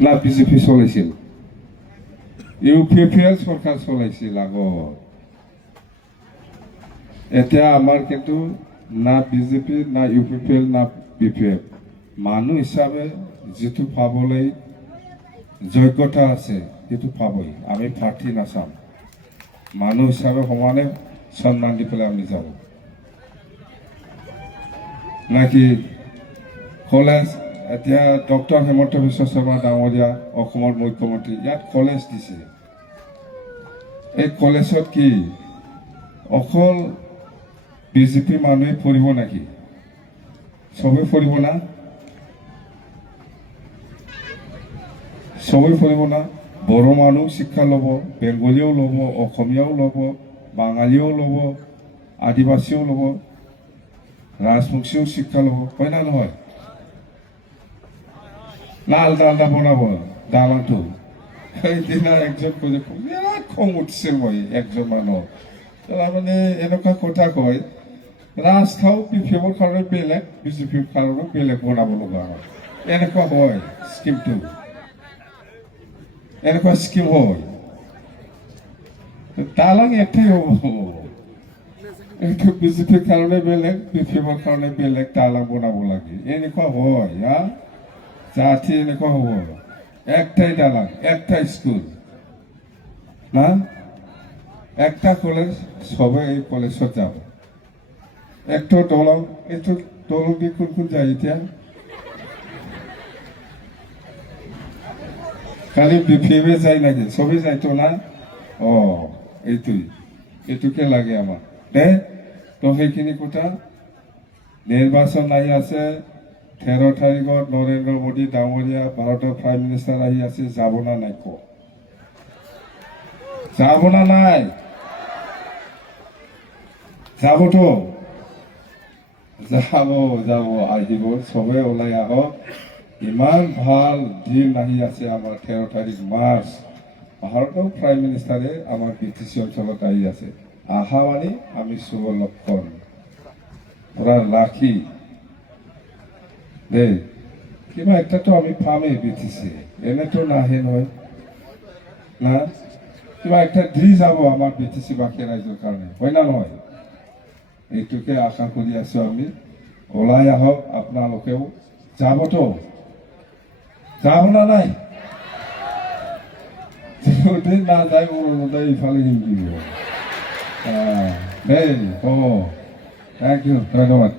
না বিজেপি চলাইছিল, UPPL চৰকাৰ চলাইছিল আগত। এতিয়া আমাৰ কিন্তু না বিজেপি না UPPL না BPF মানুহ হিচাপে যিটো পাবলৈ যোগ্যতা আছে সেইটো পাবই। আমি প্ৰাৰ্থী নাচাম, মানুহ হিচাপে সমানে সন্মান দি পেলাই আমি যাব। নাকি কলেজ এতিয়া ডক্টৰ হিমন্ত বিশ্ব শৰ্মা ডাঙৰীয়া অসমৰ মুখ্যমন্ত্ৰী ইয়াত কলেজ দিছে। এই কলেজত কি অকল বিজেপি মানুহে পঢ়িব নেকি? সবে পঢ়িব না? সবে পঢ়িব না? বড়ো মানুহ শিক্ষা ল'ব, বেংগলীও ল'ব, অসমীয়াও ল'ব, বাঙালীও ল'ব, আদিবাসীও ল'ব, ৰাজবংশীও শিক্ষা ল'ব, হয় না নহয়? না আলাদা আলাদা বনাব দালানটো? সেইদিনা একজন কৈ বিৰাট খং উঠিছিল মই একজন মানুহ তাৰমানে এনেকুৱা কথা কয়, ৰাস্তাও BPFৰ কাৰণে বেলেগ, বিজেপিৰ কাৰণে বেলেগ বনাব লগা হয়। এনেকুৱা হয় স্কিমটো, এনেকুৱা স্কিম হয়। দালান এটাই হ'ব, এইটো বিজেপিৰ কাৰণে বেলেগ, BPFৰ কাৰণে বেলেগ দালান বনাব লাগে। এনেকুৱা হয় হা, জাতি এনেকুৱা হ'ব। একটাই দালান, একটাই স্কুল না, একটা কলেজ, সবে এই কলেজত যাব। একটা দলং, এইটো দলং দিয়ে কোন কোন যায় এতিয়া? খালি BPF যায় নাকি? সবে যাইতো না? এইটোকে লাগে আমাৰ দে। তো সেইখিনি কথা। নিৰ্বাচন আহি আছে 13 তাৰিখত নৰেন্দ্ৰ মোদী ডাঙৰীয়া ভাৰতৰ প্ৰাইম মিনিষ্টাৰ আহি আছে, যাব না নাই? যাব না নাই? যাবতো? যাব আহিব, সবে ওলাই আহক। ইমান ভাল দিন আহি আছে আমাৰ 13 তাৰিখ মাৰ্চ, ভাৰতৰ প্ৰাইম মিনিষ্টাৰে আমাৰ BTC অঞ্চলত আহি আছে। আহা মানে আমি শুভ লক্ষণ পুরা রাখি দেই, কিবা একটাতো আমি পামেই BTC, এনেতো নাহে নহয় না, কিবা একটা দি যাব আমাৰ BTC বাকী ৰাইজৰ কাৰণে, হয় না নহয়? এইটোকে আশা কৰি আছো আমি। ওলাই আহক আপোনালোকেও। যাবতো? যাব না নাই? যদি না যায় অৰুণোদয় ইফালে হিন্দি দেই হ'ব। থ্যাংক ইউ, ধন্যবাদ।